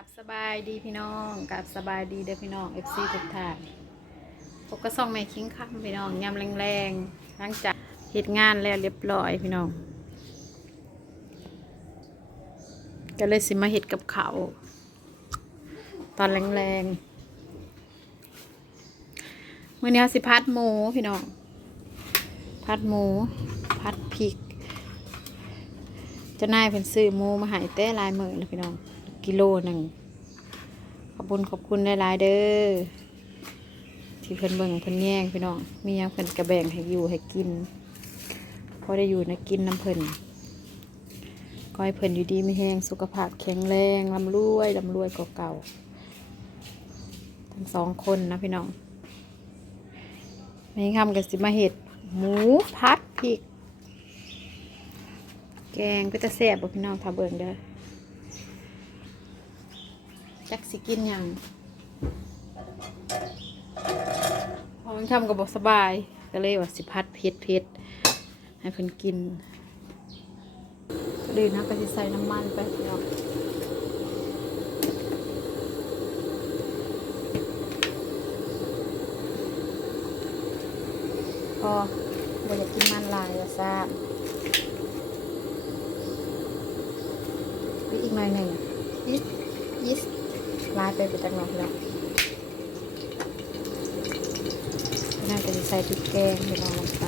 กับสบายดีพี่น้องกับสบายดีเด้อพี่น้องเอฟซีทุกท่านพบกระซ่องแม่คิงค่ำพี่น้องยำแรงๆหลังจากเหตุงานแล้วเรียบร้อยพี่น้องก็เลยสิมาเห็ดกับเขา ตอนแรงๆมื่อนี้สิพัดหมูพี่น้องพัดหมูพัดพริกเจ้านายเพิ่นซื้อหมูมาหายแต่หลายมือแล้วพี่น้อง กิโลหนึ่งขอบคุณขอบคุณหลายๆเด้อที่เพิ่นเบิ่งเพิ่นแย่งพี่น้องมีหยังเพิ่นกระแบ่งให้อยู่ให้กินพอได้อยู่นะกินน้ำเพิ่นก็ให้เพิ่นอยู่ดีไม่แห้งสุขภาพแข็งแรงร่ำรวยร่ำรวยกว่าเก่าทั้งสองคนนะพี่น้องมีคำกับสิมาเห็ดหมูพัดพริก แกงก็จะแซ่บบ่พี่น้องถ้าเบิ่งเด้อ จักสิกินหยังพอมันทำกับอกสบาย ก็เลยว่าสิพัดเพชรเพชรให้เพิ่นกินก็เลยนะก็จะใส่น้ำมันไปพี่น้องพอบ่อยากกินมันลายว่าซ่าอีกหน่อยหนึ่งยิสยิส ลายไปเป็นตังหน่อยแล้วน่าจะใส่พริกแกงไปลองลงไป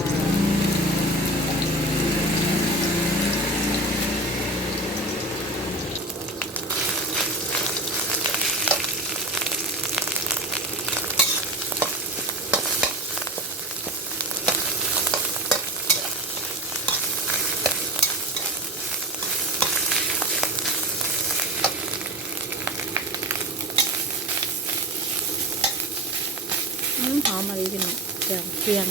อืมหอมมาดีพี่น้องเสียงเสียง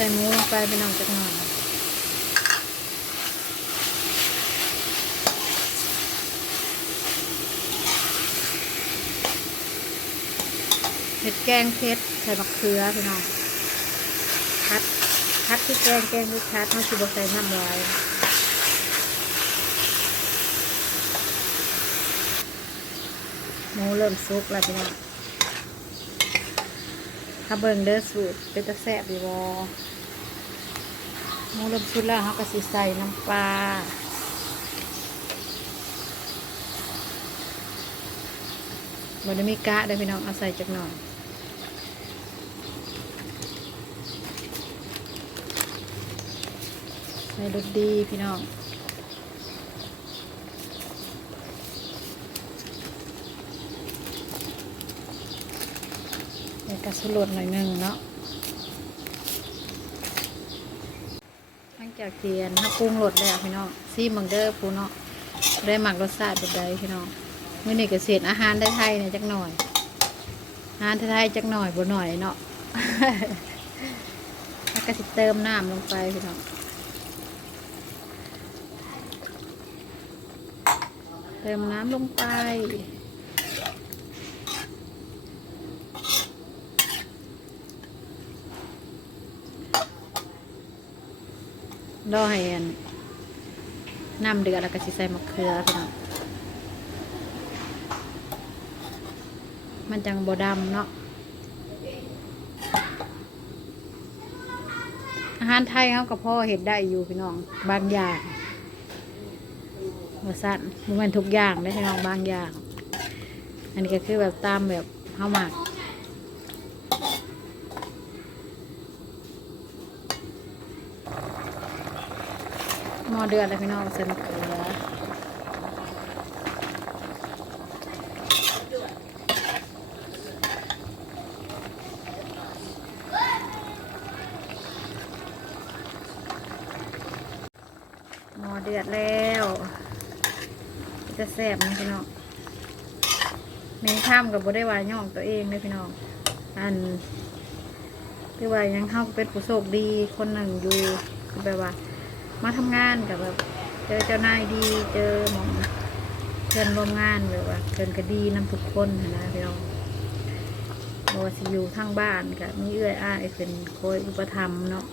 ใส่หมูลงไปพี่น้องจักหน่อยเผ็ดแกงเผ็ดใส่มะเขือพี่น้องพัดพัดที่แกงแกงที่พัดเขาชิบใส่น้ำลายหมูเริ่มสุกแล้วพี่น้องถ้าเบิ่งเด้อสูตรเป็นตะแซ่บดีบอ มูเริ่มสุกแล้วเขาก็สิใส่น้ำปลาบไดมีกะเด้พี่น้องเอาใส่จักหน่อยใส่รสดีพี่น้องในกระสุรดหน่อยหนึ่งเนาะหลังจาก เทียนถ้าปรุงรสแล้วพี่น้องซีมังเดอร์ปูเนาะได้หมักรสชาติแบบใดพี่น้องเมื่อนี้ก็เศษอาหารไทยเนี่ยจักหน่อยอาหารไทยจักหน่อยบ่หน่อยเนาะแล้วก็สิเติมน้ำลงไปพี่น้องเติมน้ำลงไป รอให้อันน้ำเดือดแล้วก็สิใส่มะเขือพี่น้องมันจังบดำเนาะอาหารไทยเขากับพ่อเห็ดได้อยู่พี่น้องบางอย่างว่าสั้นมันเป็นทุกอย่างได้พี่น้องบางอย่าง อันนี้ก็คือแบบตามแบบเฮาหมัก ห มอเดือดแล้วพี่น้องใส่มะเขือหมอเดือดแล้ว จะแซ่บนะพี่น้องเมนข้ามกับบได้วายย่องตัวเองเลยพี่น้อง อันคือว่ายังเข้าเป็นผู้โชคดีคนหนึ่งอยู่คือแบบว่า มาทำงานกับแบบเจอเจ้านายดีเจอหมองเพื่อนร่วมงานแบบว่าเพื่อนก็ดีนำทุกคนนะพี่น้องบราะว่าสิอยู่ทางบ้านก็มีเอื้อยอ้ายเป็นคอยอุปถัมเนาะ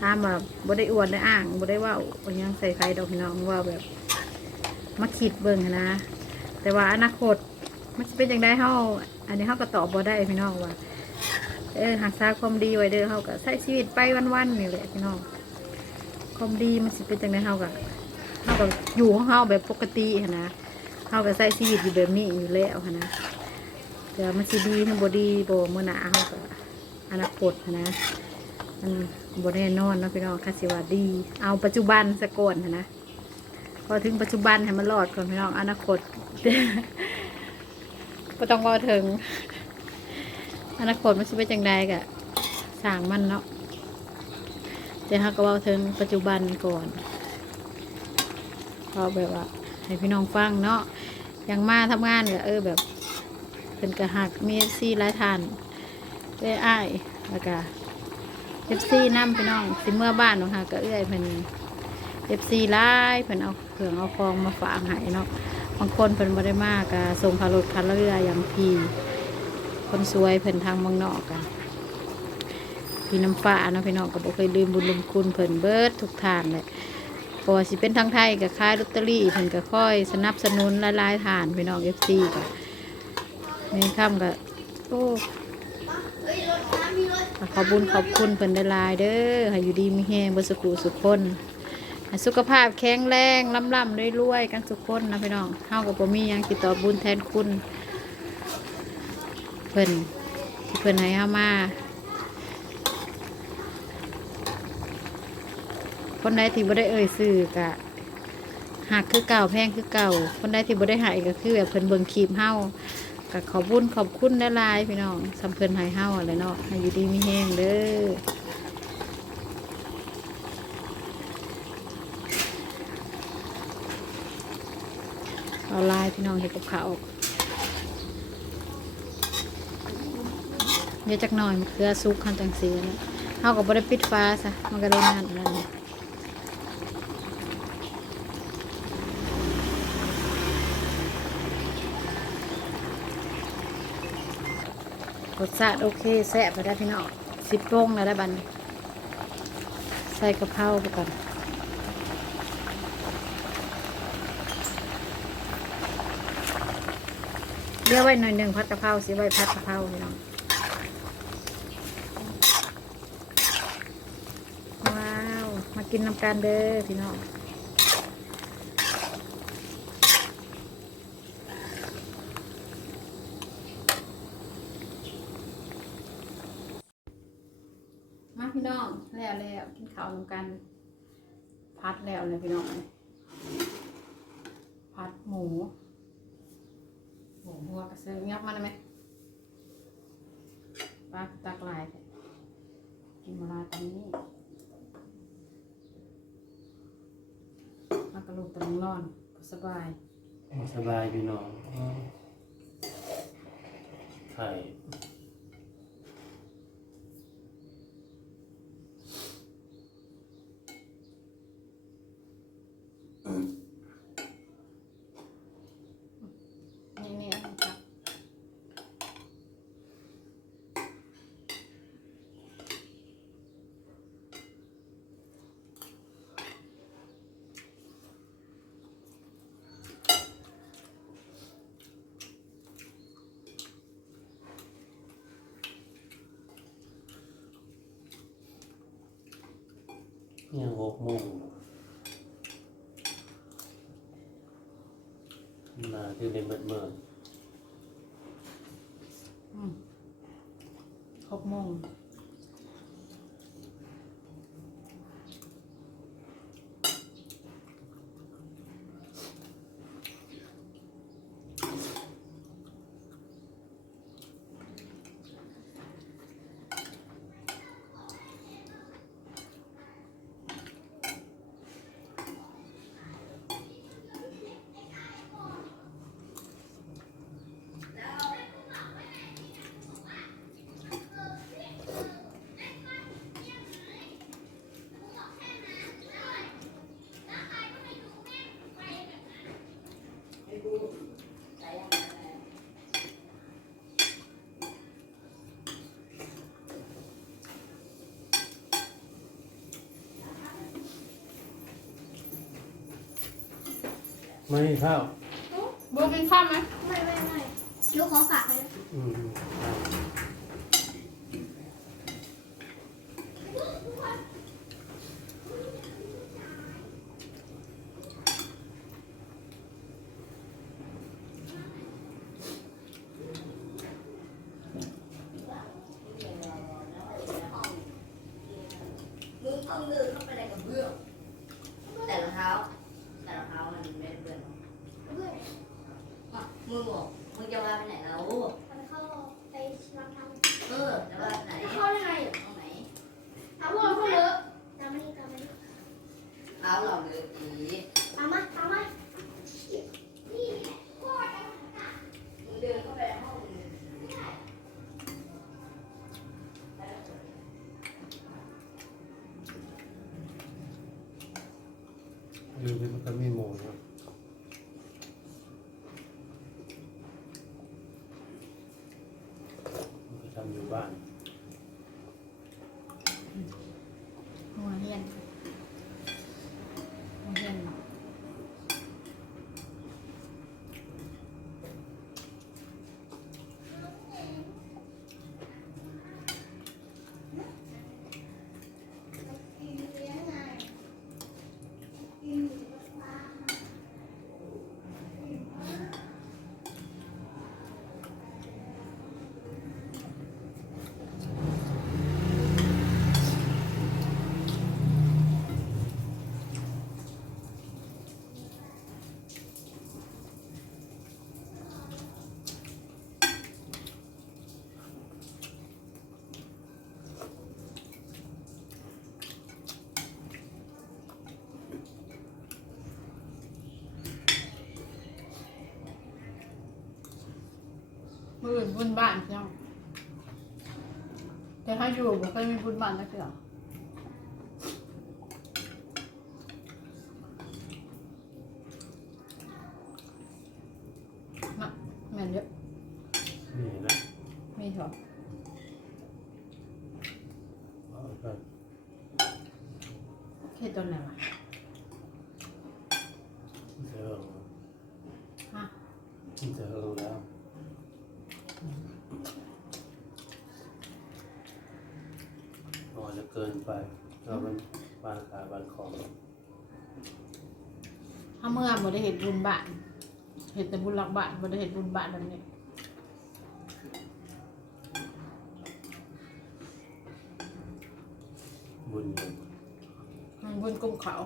ถามว่าบ่ได้อวดได้อ้างบ่ได้ว่าอิหยังใส่ใครดอกพี่น้องว่าแบบมาคิดเบิ่งนนะ แต่ว่าอนาคตมันจะเป็นอย่างไรเฮาอันนี้เฮาก็ตอบบ่ได้พี่น้องว่าเออหักษาความดีไว้เด้อเฮาก็ใช้ชีวิตไปวันๆนี่แหละพี่น้อง ความดีมันสิเป็นจังไดเฮาก็เฮาก็อยู่ของเฮาแบบปกติหั้นนะเฮาก็ใช้ชีวิตอยู่แบบนี้อยู่แล้วหั้นนะแต่มันสิดีหรือบ่ดีบ่มื้อหน้าเฮาก็อนาคตหั้นนะมันบ่แน่นอนเนาะพี่น้องค่ะสิว่าดี เอาปัจจุบันซะก่อนหั้นนะพอถึงปัจจุบันให้มันรอดก่อนพี่น้องอนาคตก็ต้องรอถึงอนาคตมันจะเป็นจังใดกะสร้างมันเนาะ แต่ถ้าก็เว่าถึงปัจจุบันก่อนก็แบบว่า ให้พี่น้องฟังเนาะอย่างมาทำงานก็เออแบบเป็นกระหักมีเอฟซีหลายทานได้อ้ายแล้วก็เอฟซีน้ำพี่น้องสิเมื่อบ้านเนาะค่ะก็เอื้อยเพิ่นเอฟซีไล่เพิ่นเอาเครื่องเอาฟองมาฝากให้เนาะบางคนเพิ่นบ่ได้มากก็ส่งพารถคันเรืออย่างพีคนสวยเพิ่นทางเมืองนอกกัน พี่น้ำฟ้าเนาะพี่น้องก็บ่เคยลืมบุญลืมคุณเพิ่นเบิดทุกทานเลยพอสิเป็นทางไทยก็ขายลอตเตอรี่เพิ่นก็ค่อยสนับสนุนหลายๆทานพี่น้องเอฟซีก็ในค่ำก็โอ้ขอบุญขอบคุณเพิ่นได้ลายเด้อให้อยู่ดีมีแฮงบ่สุขุสุขคนสุขภาพแข็งแรงล่ำล่ำรวยๆกันทุกคนนะพี่น้องเฮากับบ่มียังติดต่อบุญแทนคุณเพิ่นที่เพิ่นให้เฮามา คนใดที่บ่ได้เอ่ยสื่อกะหักคือเก่าแพงคือเก่า คนใดที่บ่ได้หายก็คือแบบเพิ่นเบิ่งคลิปเฮาก็ขอบุญขอบคุณหลายพี่น้องสำเพิ่นให้เฮาอะไรเนาะให้อยู่ดีมีแฮงเด้อเอาลายพี่น้องเห็ดกับเขาวเดี๋ยวจักหน่อยมันคือซุกคันจังสีนะเฮากับบริปิดฟ้าซะมันก็เลยนานนั่น รสชาติโอเคแซ่บไปได้พี่น้องสิบโป้งแล้วได้บันใส่กะเพราไปก่อนเลี้ยวไว้หน่อยหนึ่งพัดกะเพราสิไว้พัดกะเพราพี่น้องว้าว มากินน้ำกันเด้อพี่น้องมาพี่น้อง แล้วแล้วกินข้าวน้ำกัน พัดแล้วเลยพี่น้องพัดหมูโอ้หัวกระเซิงยับมาได้ไหมปลาตักลายกินมาลาตอนนี้มากระลูกตะลงนอนสบาย สบายพี่น้องไข่ นี่นี่เอาจับ ยังหกโมงมาคือในเมื่อเมื่อหกโมง ไม่ข้าวบัวกินข้าวไหมไม่ไม่ไม่ลูกขอฝากเลยอืมข้าวมึ อื่นบุญบ้านเนาะแต่ถ้าอยู่บ่เคยมีบุญบ้านนะเพื่อมาแม่นเยอะ นี่นะ มีเถอะ เอาไป แค่ต้นไหนวะ เจอ ฮะ เจอแล้วพอจะ เกินไปก็มันบานขาบานของถ้าเมื่อบ่ได้เห็นบุญบ้านเห็นแต่บุญหลักบ้านบ่ได้เห็นบุญบ้านแบบนี้บุญอยู่มันบุญกุ้มเขาว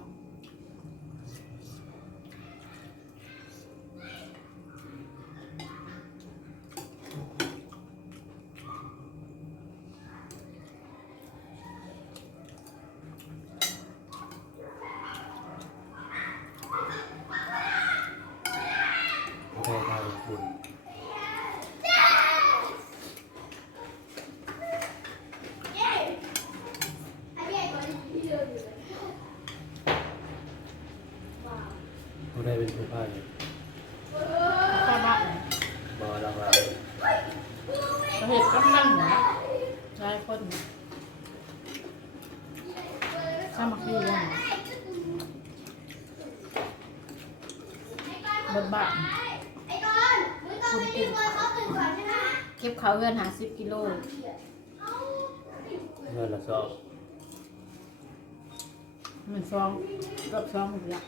แค่ได้บุญ เย้ไอ้เย้ตัวนี้ที่เดินอยู่เลยว้าว ผู้ได้เป็นผู้พ่ายเข้าบ้านบอลังลาเราเห็นกำลังนะหลายคนสามัคคีกันบนบ้านไอ้กอนมึงต้องไปรีบเลยเขาตื่นก่อนใช่ไหมเก็บเขาวเงินหาสิบกิโลเงินละสองมันซองเกับซองหมดละ